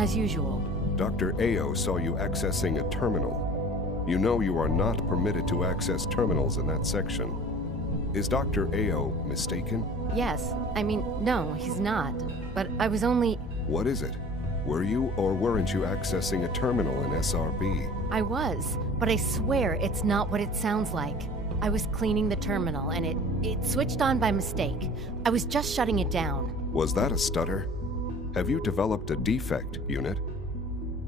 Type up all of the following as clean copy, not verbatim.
as usual. Dr. Ao saw you accessing a terminal. You know you are not permitted to access terminals in that section. Is Dr. Ao mistaken? Yes. I mean, no, he's not. But I was only... What is it? Were you or weren't you accessing a terminal in SRB? I was, but I swear it's not what it sounds like. I was cleaning the terminal and it switched on by mistake. I was just shutting it down. Was that a stutter? Have you developed a defect, Unit?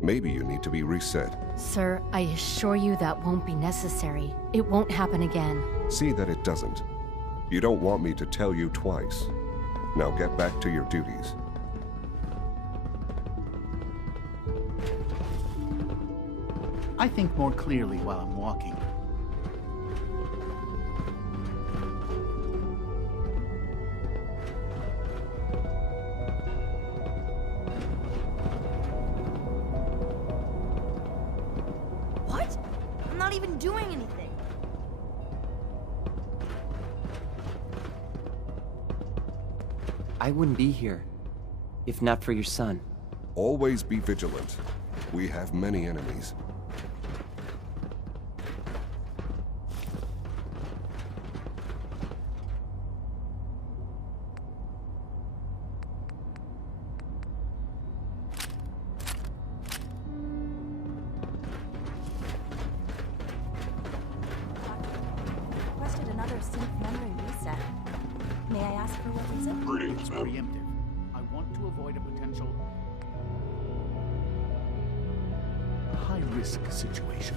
Maybe you need to be reset. Sir, I assure you that won't be necessary. It won't happen again. See that it doesn't. You don't want me to tell you twice. Now get back to your duties. I think more clearly while I'm walking. What? I'm not even doing anything. I wouldn't be here if not for your son. Always be vigilant. We have many enemies. Requested another synth memory reset. May I ask for what reason? It's preemptive. I want to avoid a potential high-risk situation.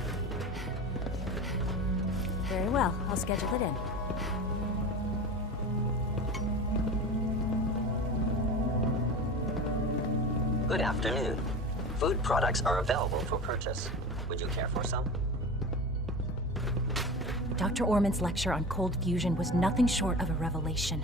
Very well. I'll schedule it in. Good afternoon. Food products are available for purchase. Would you care for some? Dr. Orman's lecture on cold fusion was nothing short of a revelation.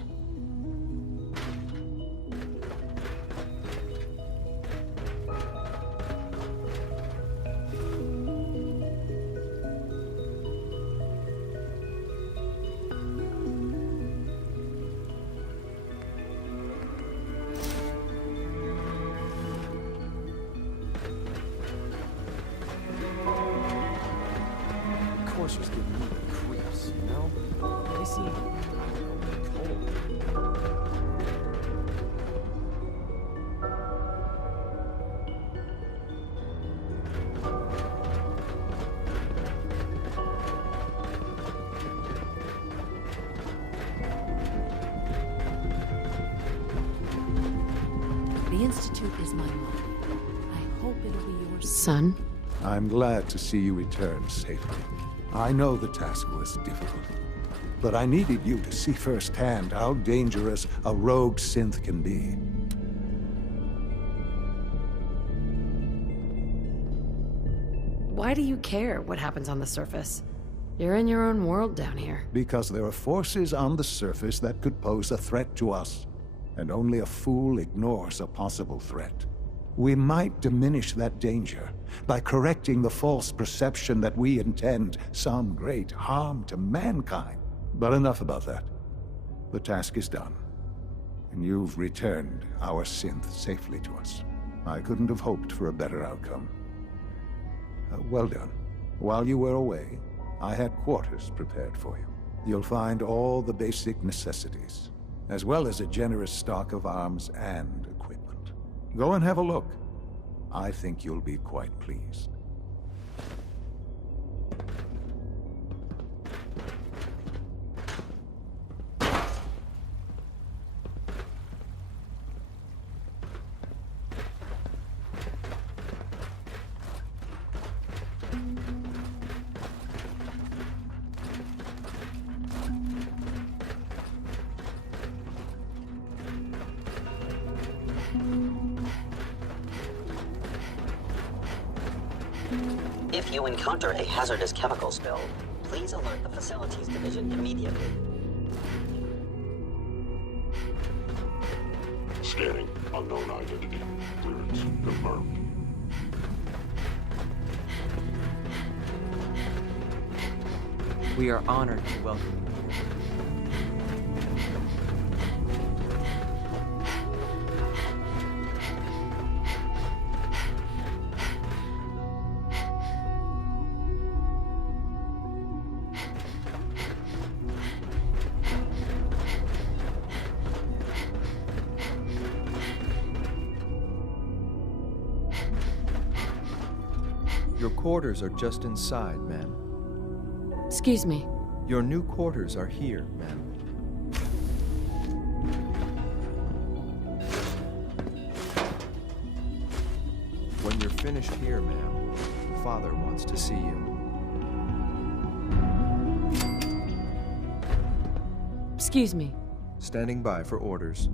Of course was giving me the creeps, you know? They seem cold. The Institute is my motto. I hope it'll be yours. Son? I'm glad to see you return safely. I know the task was difficult, but I needed you to see firsthand how dangerous a rogue synth can be. Why do you care what happens on the surface? You're in your own world down here. Because there are forces on the surface that could pose a threat to us, and only a fool ignores a possible threat. We might diminish that danger by correcting the false perception that we intend some great harm to mankind. But enough about that. The task is done, and you've returned our synth safely to us. I couldn't have hoped for a better outcome. Well done. While you were away, I had quarters prepared for you. You'll find all the basic necessities, as well as a generous stock of arms and equipment. Go and have a look. I think you'll be quite pleased. If you encounter a hazardous chemical spill, please alert the Facilities Division immediately. Scanning. Unknown identity. Clearance confirmed. We are honored to welcome you. Your quarters are just inside, ma'am. Excuse me. Your new quarters are here, ma'am. When you're finished here, ma'am, Father wants to see you. Excuse me. Standing by for orders.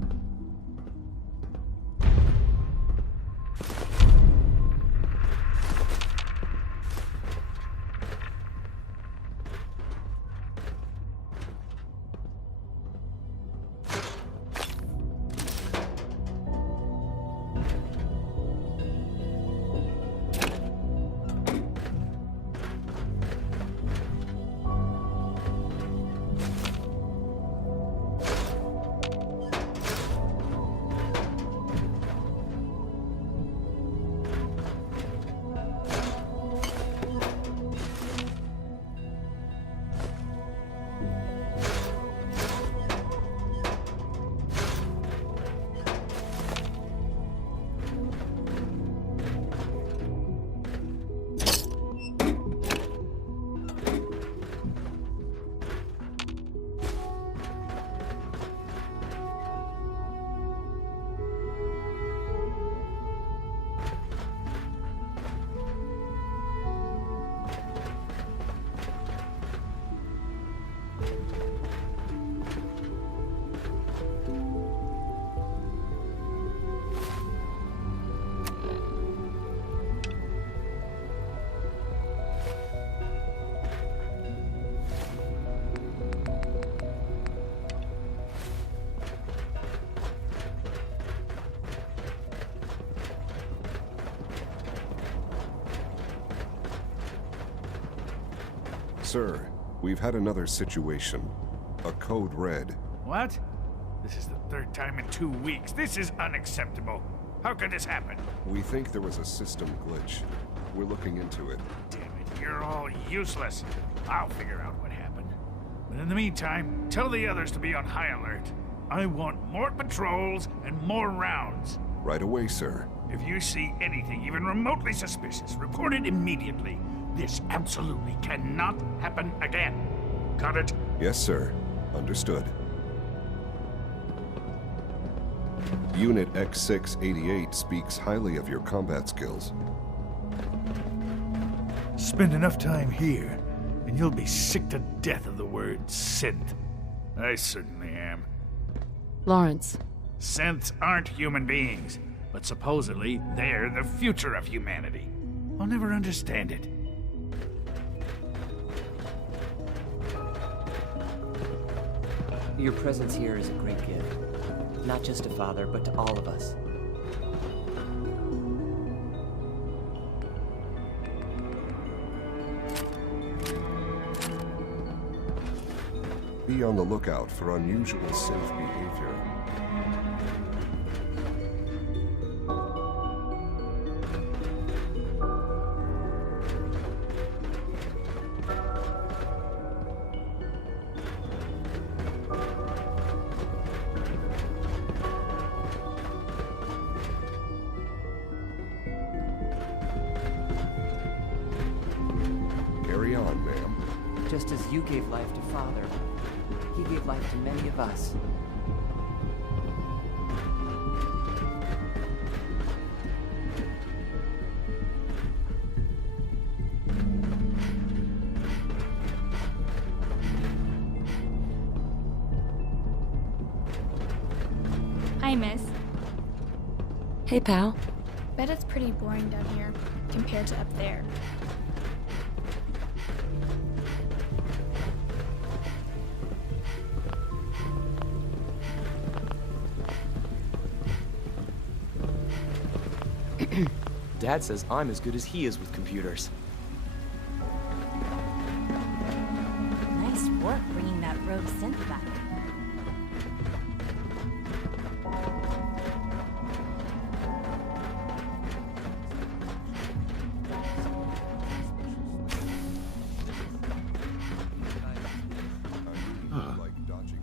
Sir, we've had another situation. A code red. What? This is the third time in 2 weeks. This is unacceptable. How could this happen? We think there was a system glitch. We're looking into it. Damn it, you're all useless. I'll figure out what happened. But in the meantime, tell the others to be on high alert. I want more patrols and more rounds. Right away, sir. If you see anything even remotely suspicious, report it immediately. This absolutely cannot happen again. Got it? Yes, sir. Understood. Unit X688 speaks highly of your combat skills. Spend enough time here, and you'll be sick to death of the word synth. I certainly am. Lawrence. Synths aren't human beings, but supposedly they're the future of humanity. I'll never understand it. Your presence here is a great gift. Not just to Father, but to all of us. Be on the lookout for unusual synth behavior. Carry on, ma'am. Just as you gave life to Father, he gave life to many of us. Hi, miss. Hey, pal. Bet it's pretty boring down here, compared to up there. Dad says I'm as good as he is with computers. Nice work bringing that rogue synth back.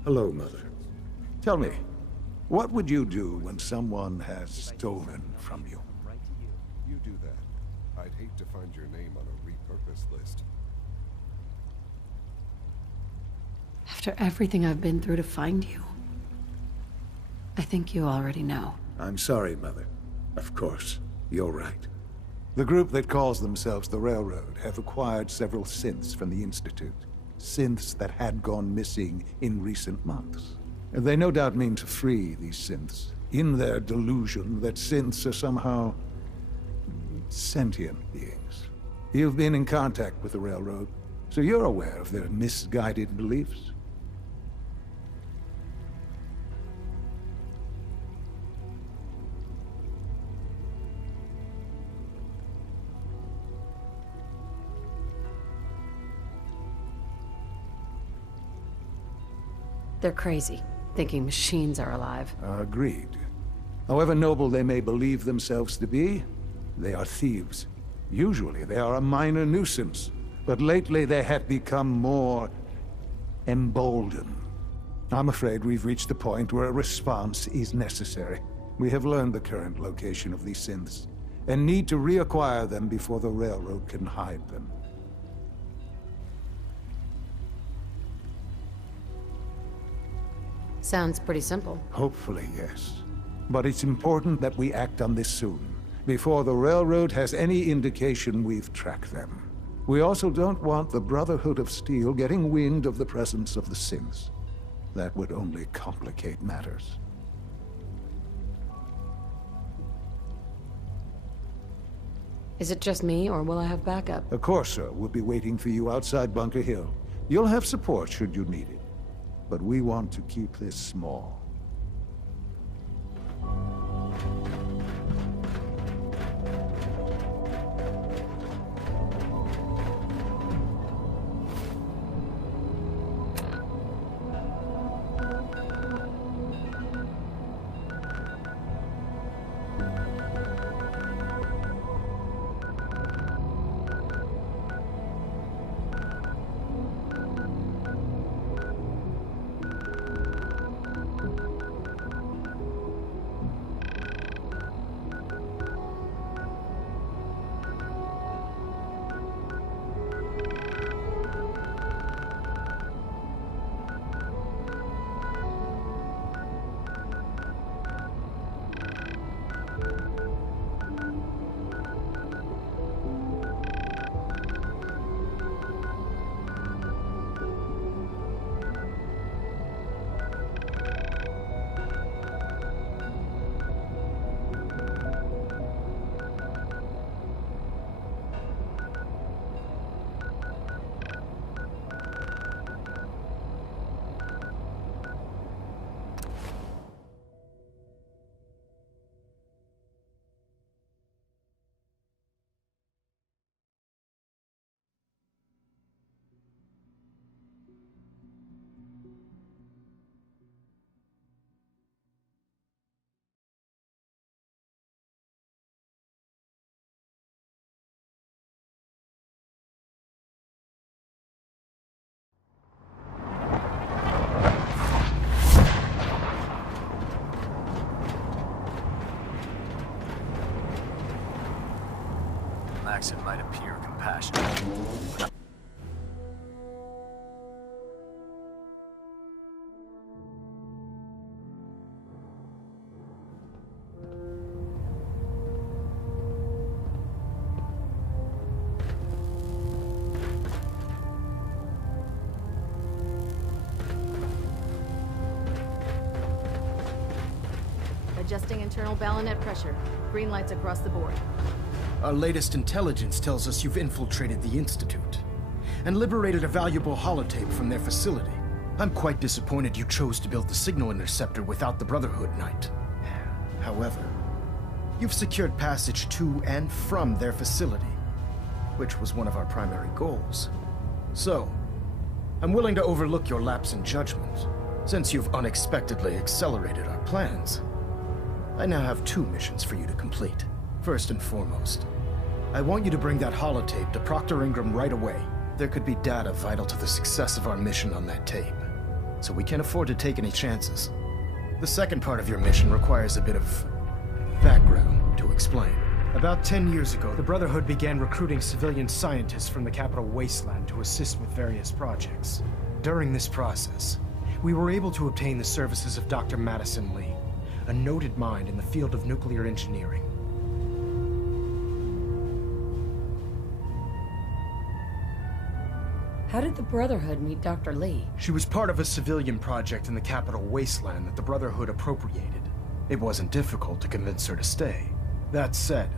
Hello, Mother. Tell me, what would you do when someone has stolen from you? You do that. I'd hate to find your name on a repurposed list. After everything I've been through to find you, I think you already know. I'm sorry, Mother. Of course, you're right. The group that calls themselves the Railroad have acquired several synths from the Institute. Synths that had gone missing in recent months. They no doubt mean to free these synths, in their delusion that synths are somehow sentient beings. You've been in contact with the Railroad, so you're aware of their misguided beliefs. They're crazy, thinking machines are alive. Agreed. However noble they may believe themselves to be, they are thieves. Usually they are a minor nuisance, but lately they have become more emboldened. I'm afraid we've reached the point where a response is necessary. We have learned the current location of these synths, and need to reacquire them before the Railroad can hide them. Sounds pretty simple. Hopefully, yes. But it's important that we act on this soon, before the Railroad has any indication we've tracked them. We also don't want the Brotherhood of Steel getting wind of the presence of the synths. That would only complicate matters. Is it just me, or will I have backup? A Corsa will be waiting for you outside Bunker Hill. You'll have support should you need it. But we want to keep this small. Madison might appear compassionate. Adjusting internal bayonet pressure. Green lights across the board. Our latest intelligence tells us you've infiltrated the Institute and liberated a valuable holotape from their facility. I'm quite disappointed you chose to build the signal interceptor without the Brotherhood Knight. However, you've secured passage to and from their facility, which was one of our primary goals. So, I'm willing to overlook your lapse in judgment, since you've unexpectedly accelerated our plans. I now have 2 missions for you to complete. First and foremost, I want you to bring that holotape to Proctor Ingram right away. There could be data vital to the success of our mission on that tape, so we can't afford to take any chances. The second part of your mission requires a bit of background to explain. About 10 years ago, the Brotherhood began recruiting civilian scientists from the capital wasteland to assist with various projects. During this process, we were able to obtain the services of Dr. Madison Lee, a noted mind in the field of nuclear engineering. How did the Brotherhood meet Dr. Lee? She was part of a civilian project in the capital wasteland that the Brotherhood appropriated. It wasn't difficult to convince her to stay. That said,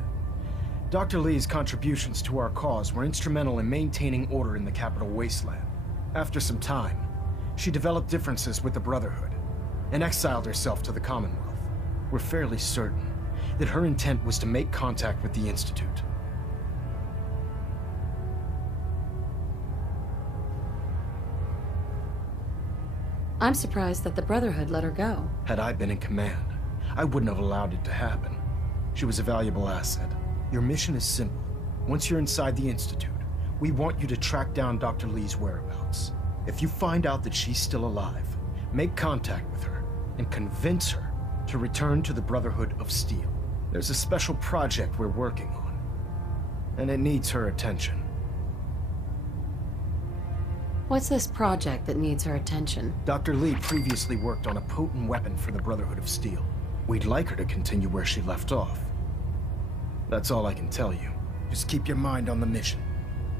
Dr. Lee's contributions to our cause were instrumental in maintaining order in the capital wasteland. After some time, she developed differences with the Brotherhood and exiled herself to the Commonwealth. We're fairly certain that her intent was to make contact with the Institute. I'm surprised that the Brotherhood let her go. Had I been in command, I wouldn't have allowed it to happen. She was a valuable asset. Your mission is simple. Once you're inside the Institute, we want you to track down Dr. Lee's whereabouts. If you find out that she's still alive, make contact with her and convince her to return to the Brotherhood of Steel. There's a special project we're working on, and it needs her attention. What's this project that needs her attention? Dr. Lee previously worked on a potent weapon for the Brotherhood of Steel. We'd like her to continue where she left off. That's all I can tell you. Just keep your mind on the mission.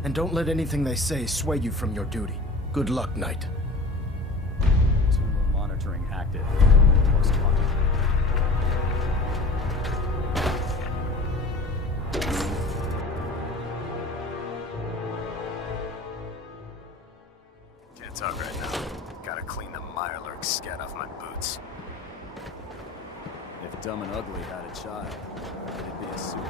And don't let anything they say sway you from your duty. Good luck, Knight. Tumor monitoring active. Most wanted. Can't talk right now. Gotta clean the Mirelurk scat off my boots. If Dumb and Ugly had a child, it'd be a super.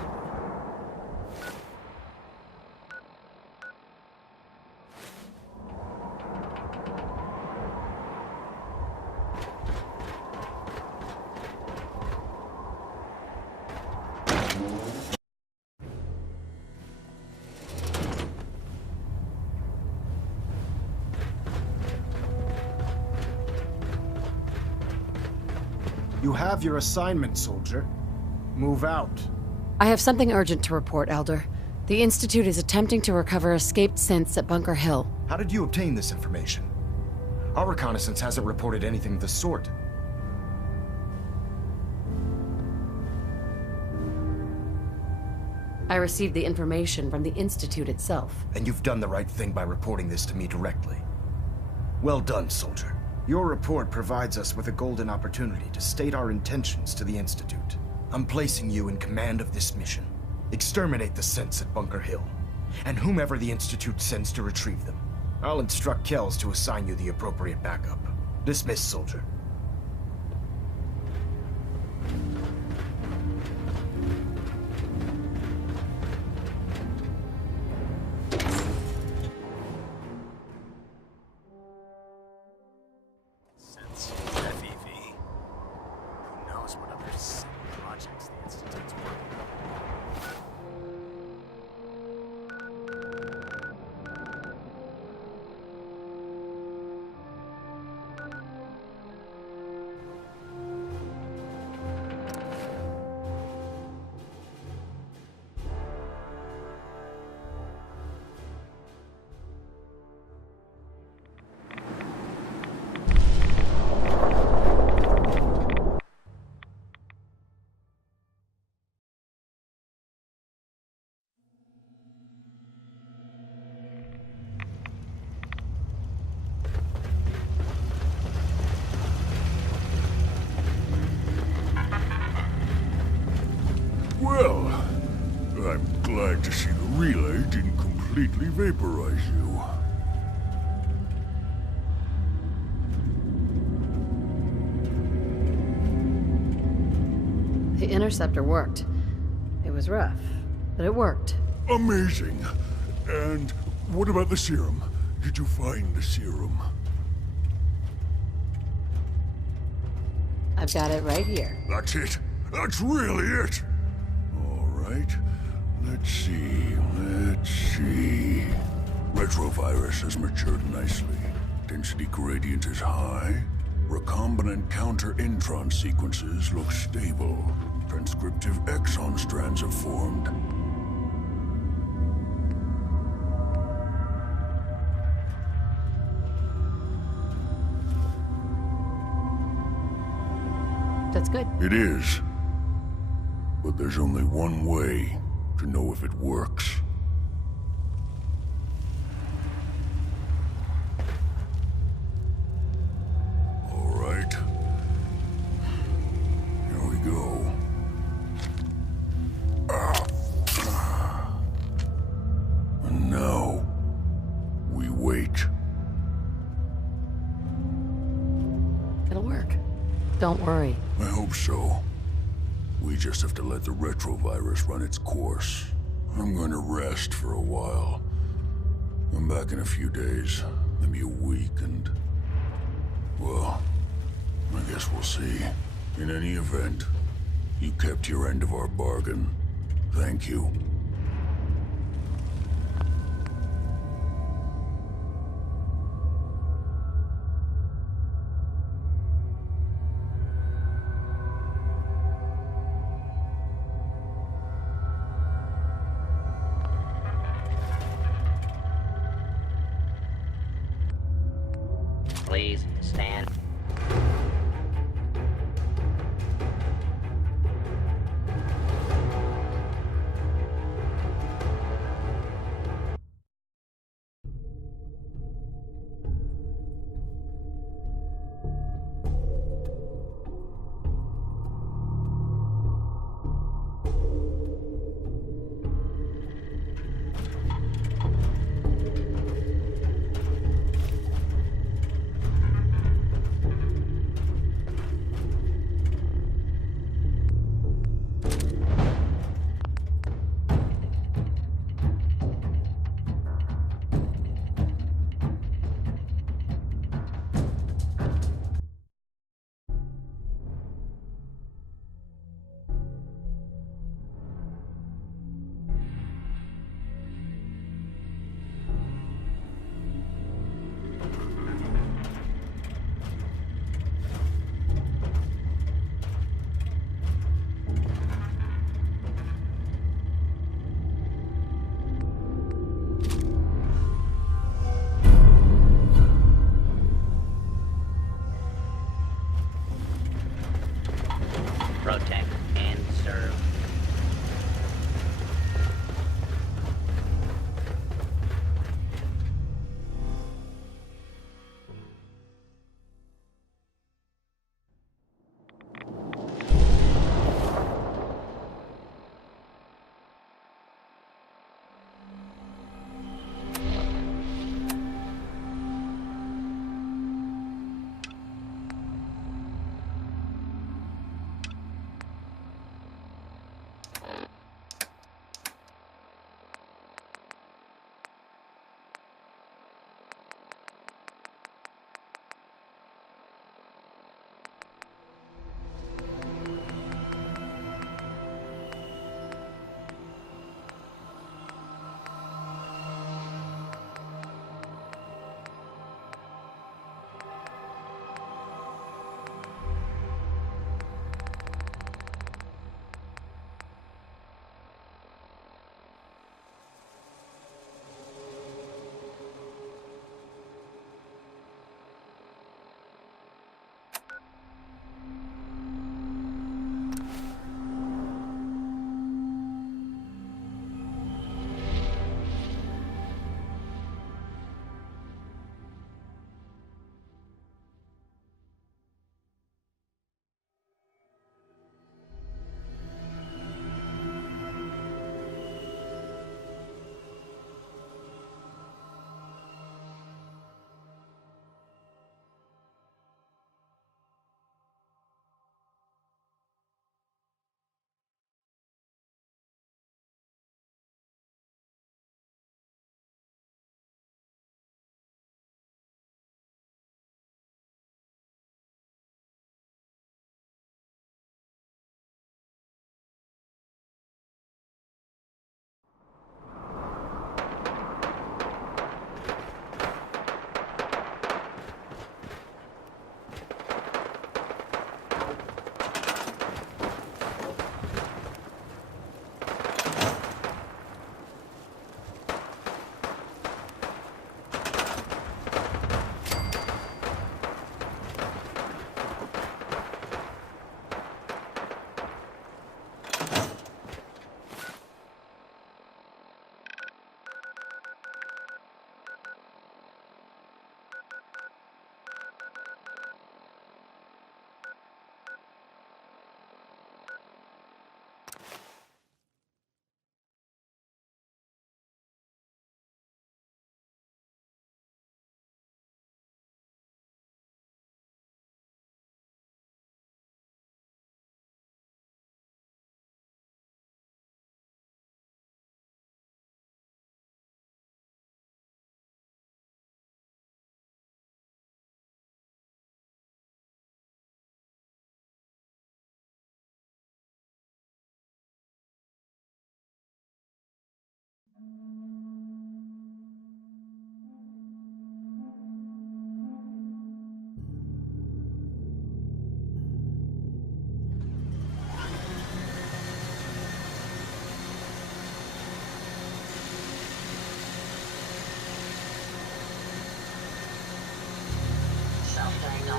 You have your assignment, soldier. Move out. I have something urgent to report, Elder. The Institute is attempting to recover escaped synths at Bunker Hill. How did you obtain this information? Our reconnaissance hasn't reported anything of the sort. I received the information from the Institute itself. And you've done the right thing by reporting this to me directly. Well done, soldier. Your report provides us with a golden opportunity to state our intentions to the Institute. I'm placing you in command of this mission. Exterminate the synths at Bunker Hill, and whomever the Institute sends to retrieve them. I'll instruct Kells to assign you the appropriate backup. Dismissed, soldier. Well, I'm glad to see the relay didn't completely vaporize you. The interceptor worked. It was rough, but it worked. Amazing. And what about the serum? Did you find the serum? I've got it right here. That's it. That's really it. All right. Let's see. Retrovirus has matured nicely. Density gradient is high. Recombinant counter-intron sequences look stable. Transcriptive exon strands have formed. That's good. It is. But there's only one way to know if it works. All right. Here we go. And now, we wait. It'll work. Don't worry. I hope so. We just have to let the retrovirus run its course. I'm going to rest for a while. I'm back in a few days, maybe a week, and... well, I guess we'll see. In any event, you kept your end of our bargain. Thank you. Please stand.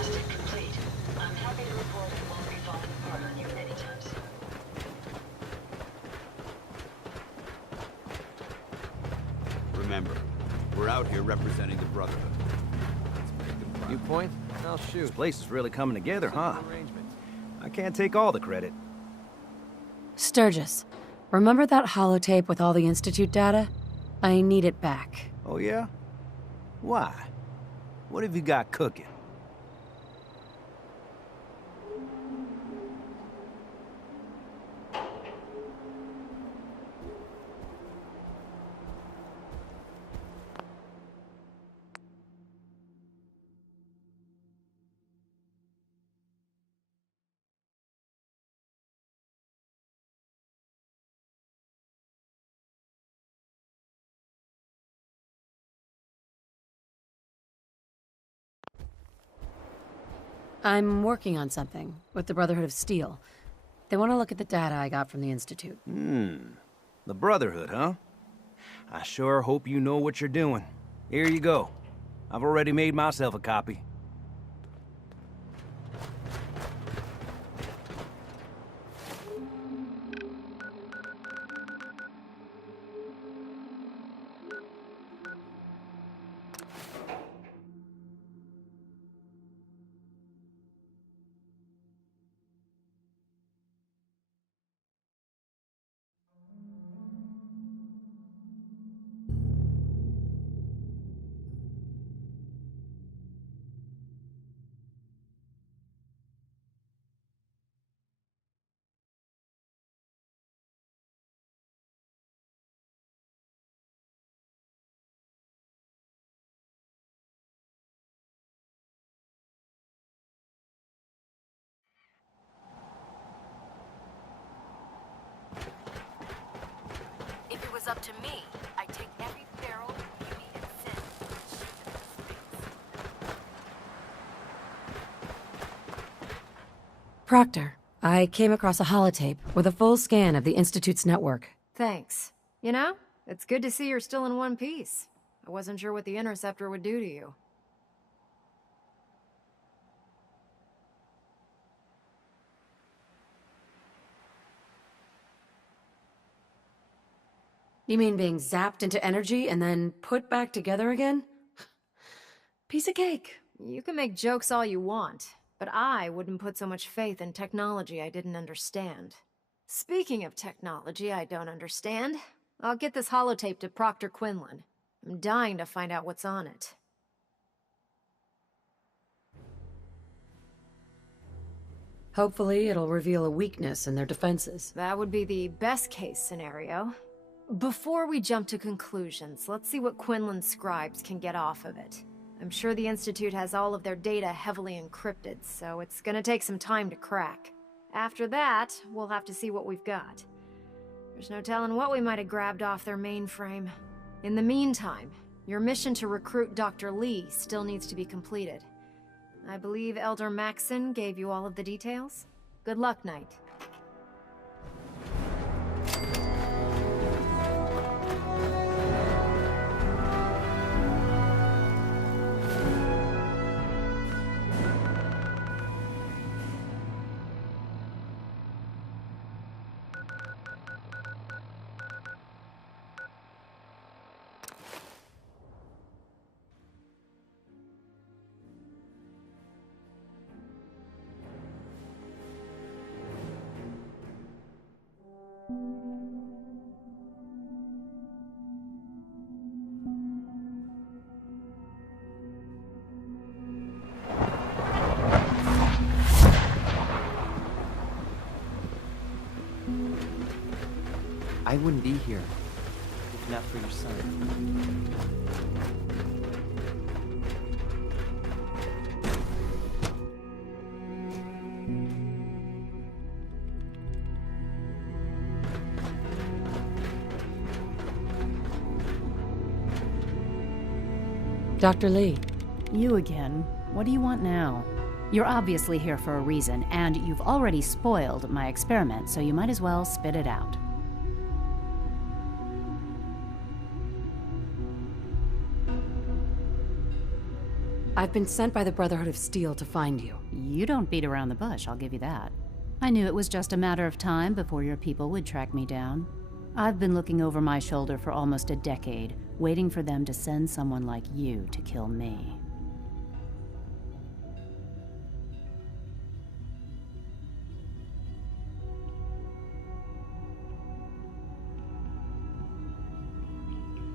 Testing complete. I'm happy to report it won't be falling apart on you anytime soon. Remember, we're out here representing the Brotherhood. You point? I'll shoot. This place is really coming together, huh? I can't take all the credit. Sturgis, remember that holotape with all the Institute data? I need it back. Oh, yeah? Why? What have you got cooking? I'm working on something with the Brotherhood of Steel. They want to look at the data I got from the Institute. The Brotherhood, huh? I sure hope you know what you're doing. Here you go. I've already made myself a copy. If it was up to me, I'd take every feral, beauty, and sin and shoot them in the streets. Proctor, I came across a holotape with a full scan of the Institute's network. Thanks. You know, it's good to see you're still in one piece. I wasn't sure what the Interceptor would do to you. You mean being zapped into energy and then put back together again? Piece of cake. You can make jokes all you want, but I wouldn't put so much faith in technology I didn't understand. Speaking of technology I don't understand, I'll get this holotape to Proctor Quinlan. I'm dying to find out what's on it. Hopefully it'll reveal a weakness in their defenses. That would be the best case scenario. Before we jump to conclusions, let's see what Quinlan's scribes can get off of it. I'm sure the Institute has all of their data heavily encrypted, so it's gonna take some time to crack. After that, we'll have to see what we've got. There's no telling what we might have grabbed off their mainframe. In the meantime, your mission to recruit Dr. Lee still needs to be completed. I believe Elder Maxson gave you all of the details? Good luck, Knight. I wouldn't be here if not for your son. Dr. Lee. You again. What do you want now? You're obviously here for a reason, and you've already spoiled my experiment, so you might as well spit it out. I've been sent by the Brotherhood of Steel to find you. You don't beat around the bush, I'll give you that. I knew it was just a matter of time before your people would track me down. I've been looking over my shoulder for almost a decade, waiting for them to send someone like you to kill me.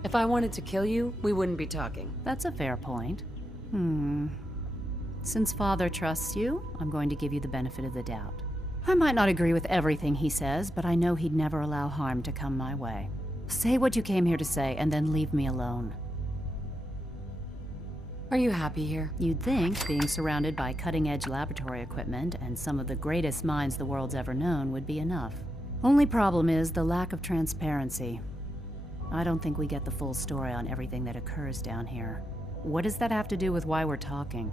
If I wanted to kill you, we wouldn't be talking. That's a fair point. Since Father trusts you, I'm going to give you the benefit of the doubt. I might not agree with everything he says, but I know he'd never allow harm to come my way. Say what you came here to say, and then leave me alone. Are you happy here? You'd think being surrounded by cutting-edge laboratory equipment and some of the greatest minds the world's ever known would be enough. Only problem is the lack of transparency. I don't think we get the full story on everything that occurs down here. What does that have to do with why we're talking?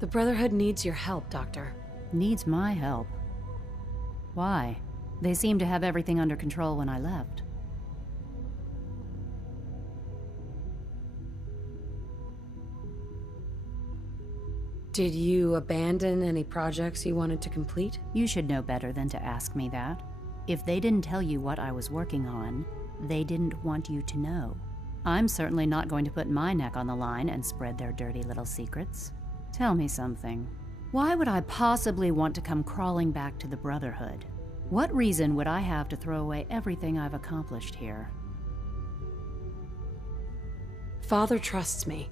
The Brotherhood needs your help, Doctor. Needs my help? Why? They seemed to have everything under control when I left. Did you abandon any projects you wanted to complete? You should know better than to ask me that. If they didn't tell you what I was working on, they didn't want you to know. I'm certainly not going to put my neck on the line and spread their dirty little secrets. Tell me something. Why would I possibly want to come crawling back to the Brotherhood? What reason would I have to throw away everything I've accomplished here? Father trusts me,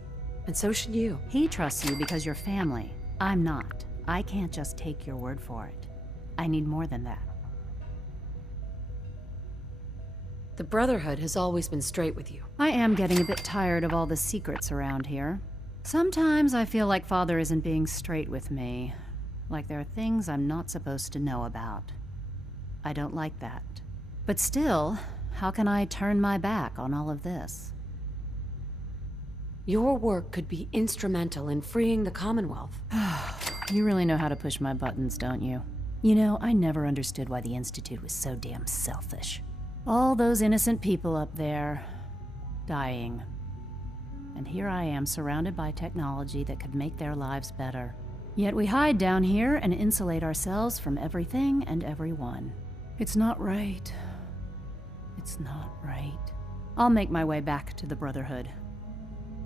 and so should you. He trusts you because you're family. I'm not. I can't just take your word for it. I need more than that. The Brotherhood has always been straight with you. I am getting a bit tired of all the secrets around here. Sometimes I feel like Father isn't being straight with me. Like there are things I'm not supposed to know about. I don't like that. But still, how can I turn my back on all of this? Your work could be instrumental in freeing the Commonwealth. You really know how to push my buttons, don't you? You know, I never understood why the Institute was so damn selfish. All those innocent people up there, dying. And here I am, surrounded by technology that could make their lives better. Yet we hide down here and insulate ourselves from everything and everyone. It's not right. It's not right. I'll make my way back to the Brotherhood.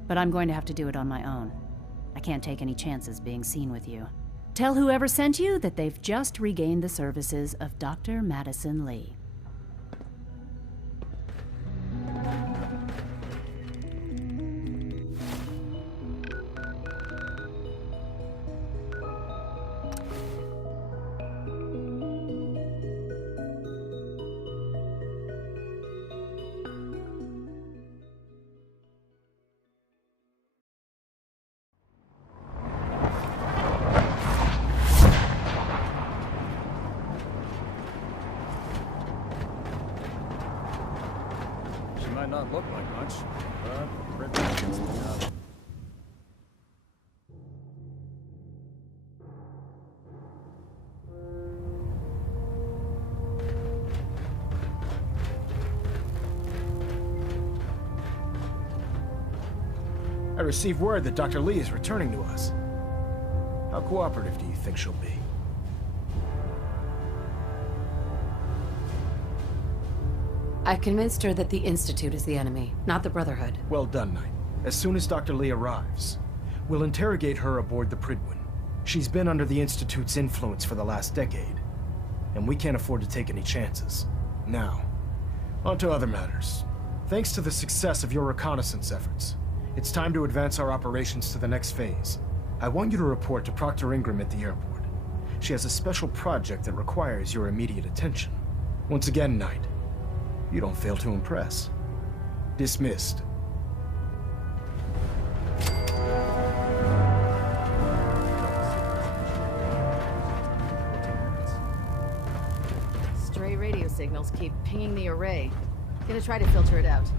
But I'm going to have to do it on my own. I can't take any chances being seen with you. Tell whoever sent you that they've just regained the services of Dr. Madison Lee. Might not look like much, but Britt gets the job. I received word that Dr. Lee is returning to us. How cooperative do you think she'll be? I've convinced her that the Institute is the enemy, not the Brotherhood. Well done, Knight. As soon as Dr. Lee arrives, we'll interrogate her aboard the Prydwen. She's been under the Institute's influence for the last decade, and we can't afford to take any chances. Now, on to other matters. Thanks to the success of your reconnaissance efforts, it's time to advance our operations to the next phase. I want you to report to Proctor Ingram at the airport. She has a special project that requires your immediate attention. Once again, Knight, you don't fail to impress. Dismissed. Stray radio signals keep pinging the array. Gonna try to filter it out.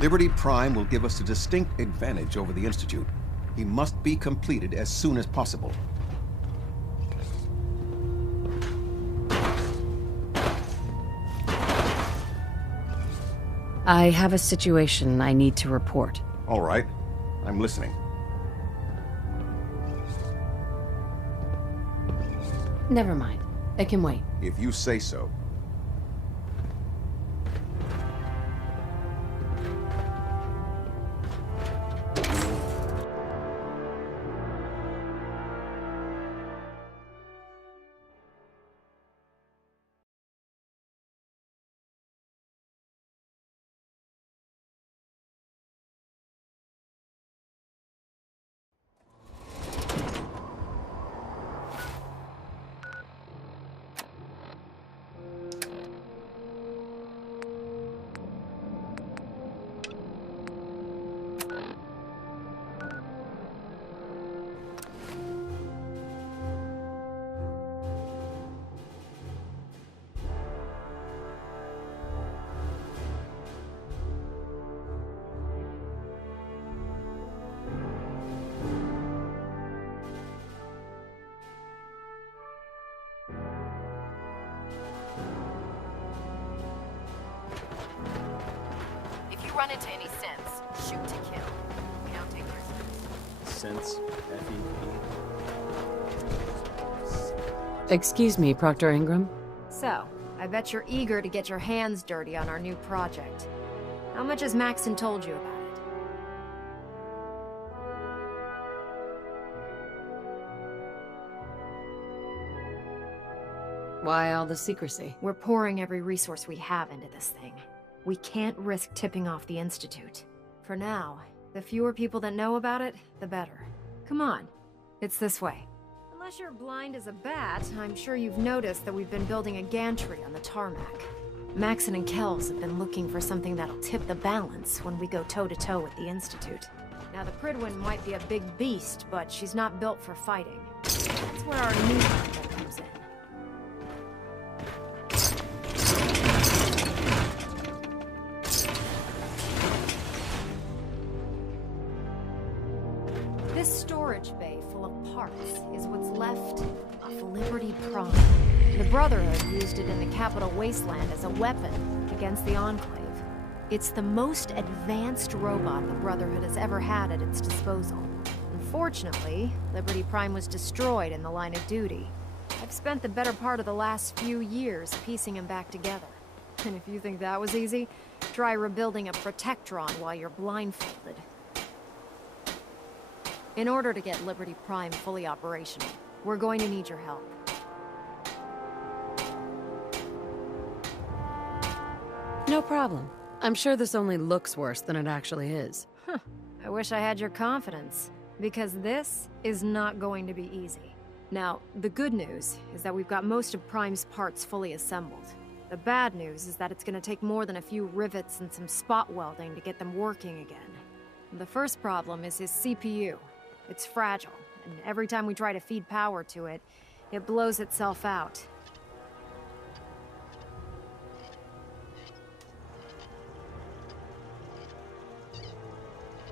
Liberty Prime will give us a distinct advantage over the Institute. He must be completed as soon as possible. I have a situation I need to report. All right. I'm listening. Never mind. It can wait. If you say so. If you run into any sense, shoot to kill. We don't take prisoners. Sense? Excuse me, Proctor Ingram? So, I bet you're eager to get your hands dirty on our new project. How much has Maxon told you about it? Why all the secrecy? We're pouring every resource we have into this thing. We can't risk tipping off the Institute. For now, the fewer people that know about it, the better. Come on, it's this way. Unless you're blind as a bat, I'm sure you've noticed that we've been building a gantry on the tarmac. Maxon and Kells have been looking for something that'll tip the balance when we go toe-to-toe with the Institute. Now, the Prydwen might be a big beast, but she's not built for fighting. That's where our new project comes in. This storage bay full of parts is what's left of Liberty Prime. The Brotherhood used it in the Capital Wasteland as a weapon against the Enclave. It's the most advanced robot the Brotherhood has ever had at its disposal. Unfortunately, Liberty Prime was destroyed in the line of duty. I've spent the better part of the last few years piecing him back together. And if you think that was easy, try rebuilding a Protectron while you're blindfolded. In order to get Liberty Prime fully operational, we're going to need your help. No problem. I'm sure this only looks worse than it actually is. Huh. I wish I had your confidence, because this is not going to be easy. Now, the good news is that we've got most of Prime's parts fully assembled. The bad news is that it's going to take more than a few rivets and some spot welding to get them working again. The first problem is his CPU. It's fragile, and every time we try to feed power to it, it blows itself out.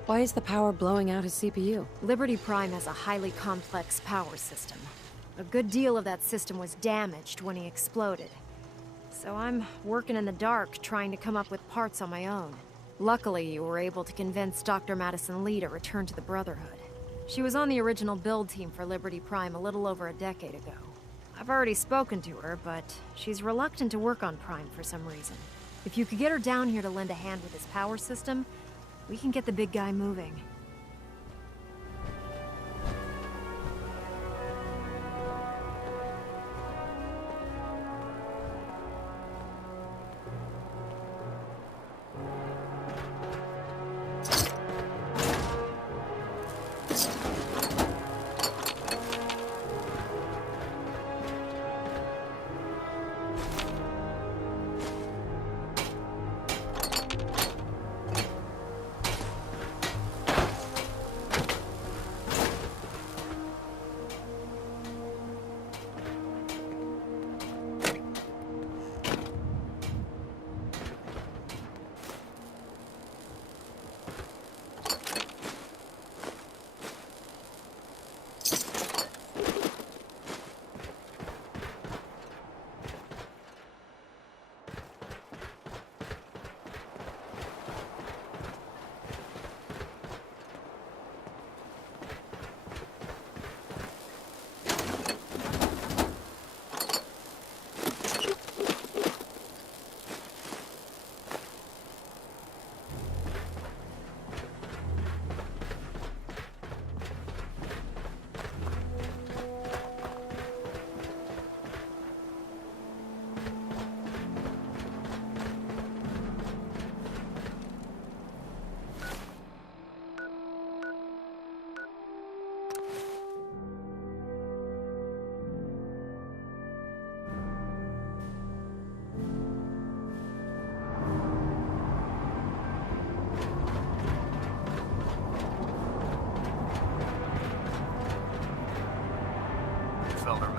Why is the power blowing out his CPU? Liberty Prime has a highly complex power system. A good deal of that system was damaged when he exploded. So I'm working in the dark, trying to come up with parts on my own. Luckily, you were able to convince Dr. Madison Lee to return to the Brotherhood. She was on the original build team for Liberty Prime a little over a decade ago. I've already spoken to her, but she's reluctant to work on Prime for some reason. If you could get her down here to lend a hand with his power system, we can get the big guy moving.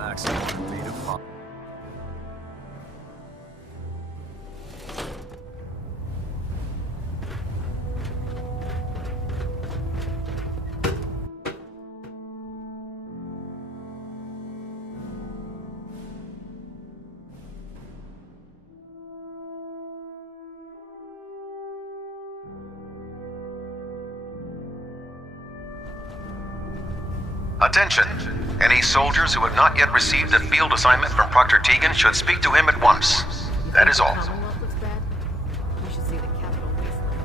Max wanted me to find. Attention! Any soldiers who have not yet received a field assignment from Proctor Tegan should speak to him at once. That is all. Commonwealth looks bad. You should see the Capitol wasteland.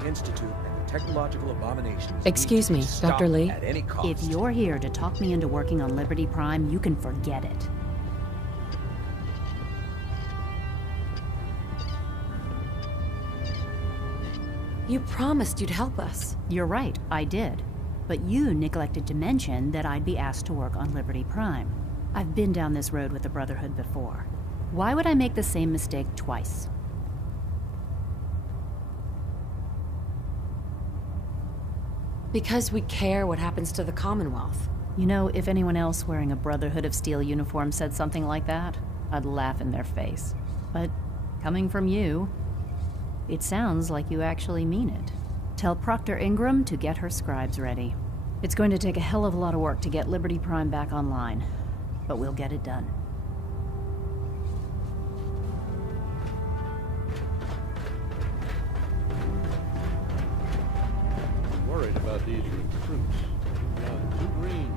The Institute and the technological abominations. Excuse me, Dr. Lee? At any cost. If you're here to talk me into working on Liberty Prime, you can forget it. You promised you'd help us. You're right, I did. But you neglected to mention that I'd be asked to work on Liberty Prime. I've been down this road with the Brotherhood before. Why would I make the same mistake twice? Because we care what happens to the Commonwealth. You know, if anyone else wearing a Brotherhood of Steel uniform said something like that, I'd laugh in their face. But coming from you, it sounds like you actually mean it. Tell Proctor Ingram to get her scribes ready. It's going to take a hell of a lot of work to get Liberty Prime back online, but we'll get it done. Worried about these recruits. Too green.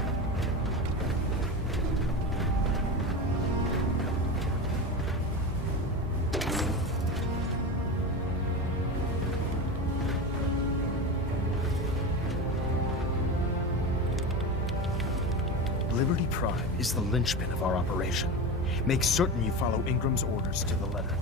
Liberty Prime is the linchpin of our operation. Make certain you follow Ingram's orders to the letter.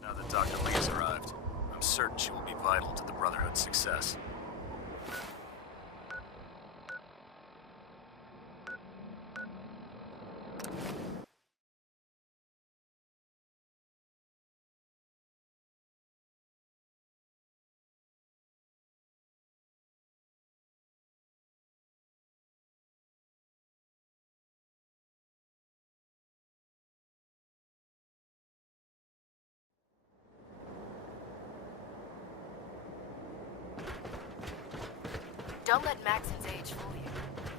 Now that Dr. Lee has arrived, I'm certain she will be vital to the Brotherhood's success. Don't let Maxon's age fool you.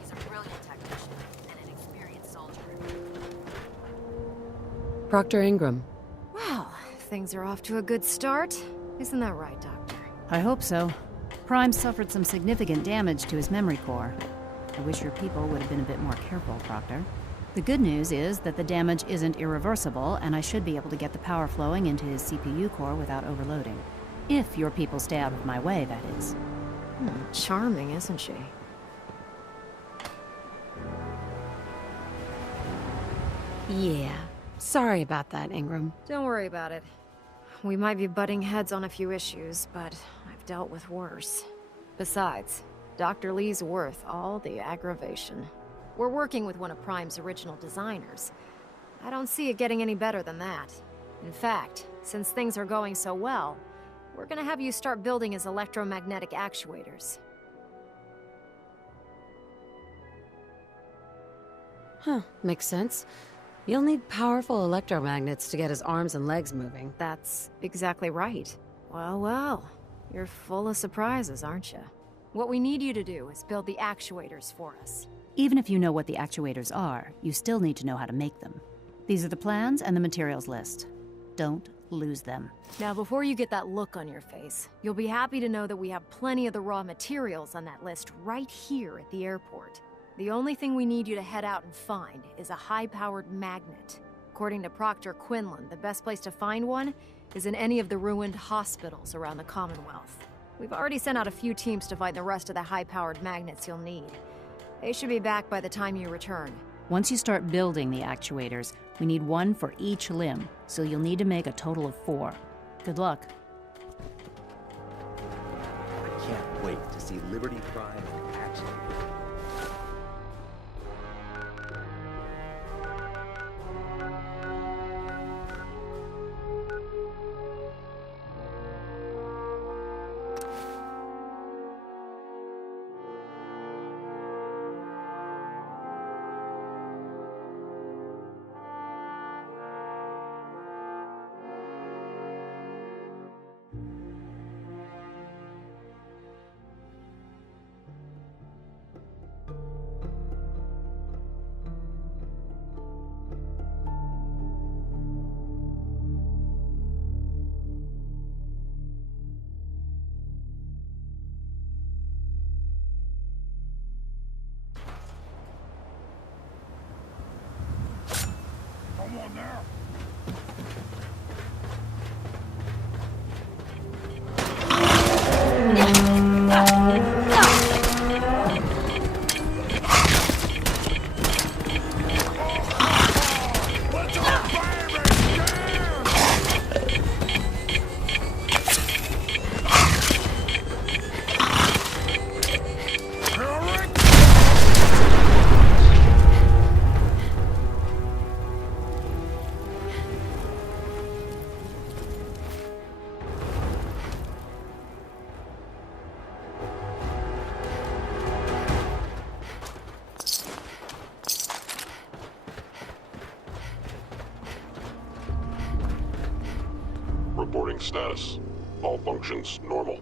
He's a brilliant technician and an experienced soldier. Proctor Ingram. Well, things are off to a good start. Isn't that right, Doctor? I hope so. Prime suffered some significant damage to his memory core. I wish your people would have been a bit more careful, Proctor. The good news is that the damage isn't irreversible, and I should be able to get the power flowing into his CPU core without overloading. If your people stay out of my way, that is. Charming, isn't she? Yeah. Sorry about that, Ingram. Don't worry about it. We might be butting heads on a few issues, but I've dealt with worse. Besides, Dr. Lee's worth all the aggravation. We're working with one of Prime's original designers. I don't see it getting any better than that. In fact, since things are going so well, we're gonna have you start building his electromagnetic actuators. Huh, makes sense. You'll need powerful electromagnets to get his arms and legs moving. That's exactly right. Well, well, you're full of surprises, aren't you? What we need you to do is build the actuators for us. Even if you know what the actuators are, you still need to know how to make them. These are the plans and the materials list. Don't lose them. Now, before you get that look on your face, you'll be happy to know that we have plenty of the raw materials on that list right here at the airport. The only thing we need you to head out and find is a high-powered magnet. According to Proctor Quinlan, the best place to find one is in any of the ruined hospitals around the Commonwealth. We've already sent out a few teams to find the rest of the high-powered magnets you'll need. They should be back by the time you return. Once you start building the actuators, we need one for each limb, so you'll need to make a total of 4. Good luck. I can't wait to see Liberty Prime in action. Reporting status. All functions normal.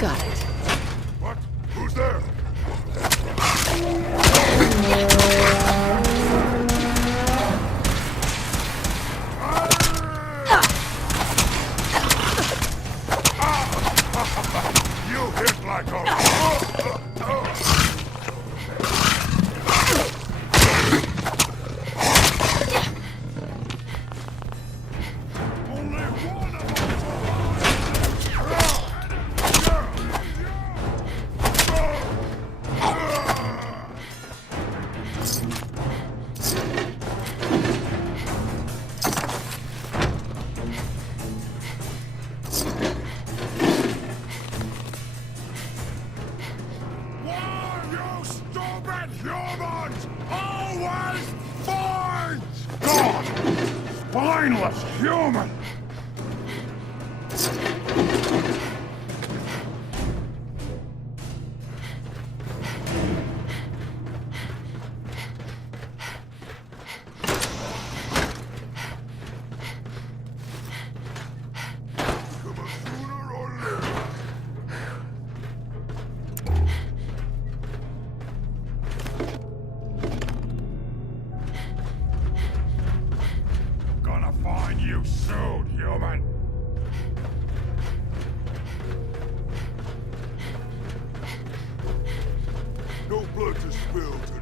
Got it. What? Who's there? You hit like a... Humans always find God! Spineless human! blood to spill today.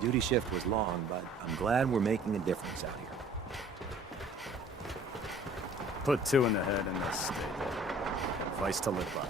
Duty shift was long, but I'm glad we're making a difference out here. Put two in the head in this state. Advice to live by.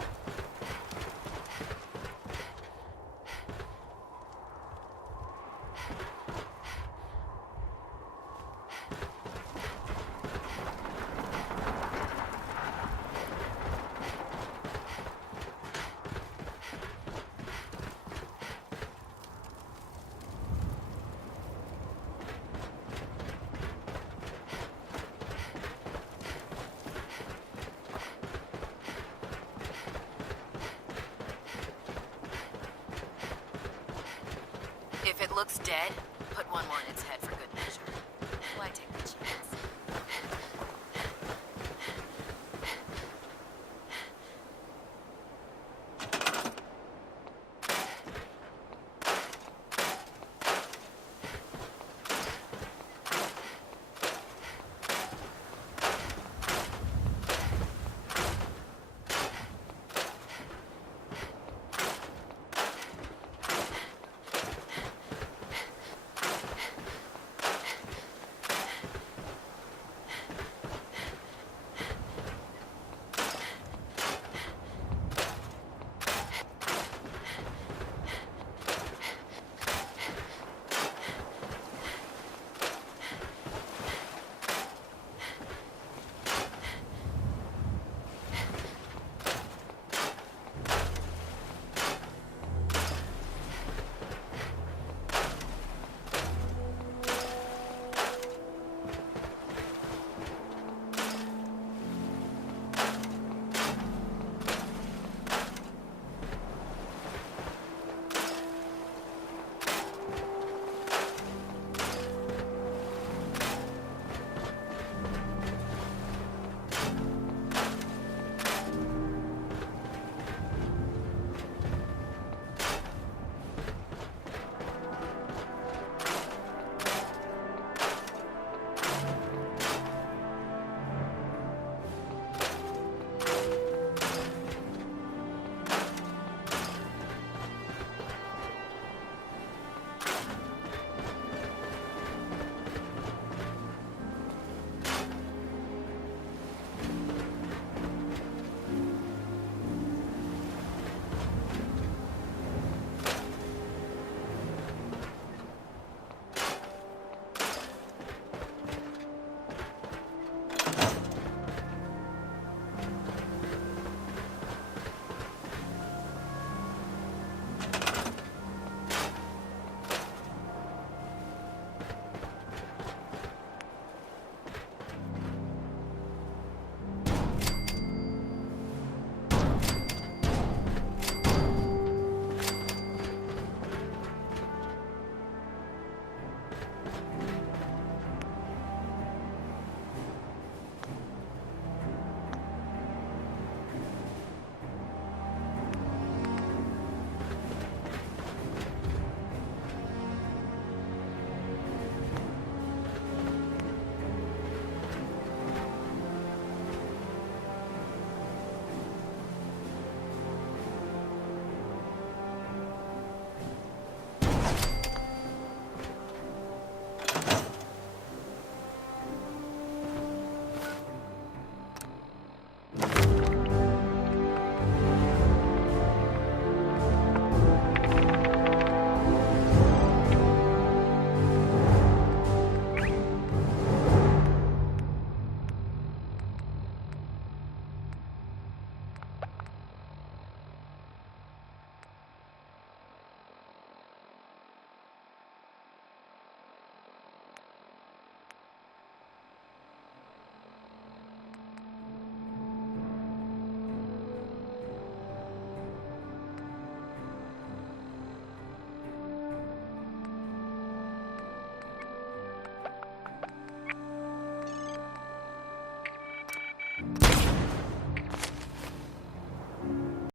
If it looks dead, put one more in its head for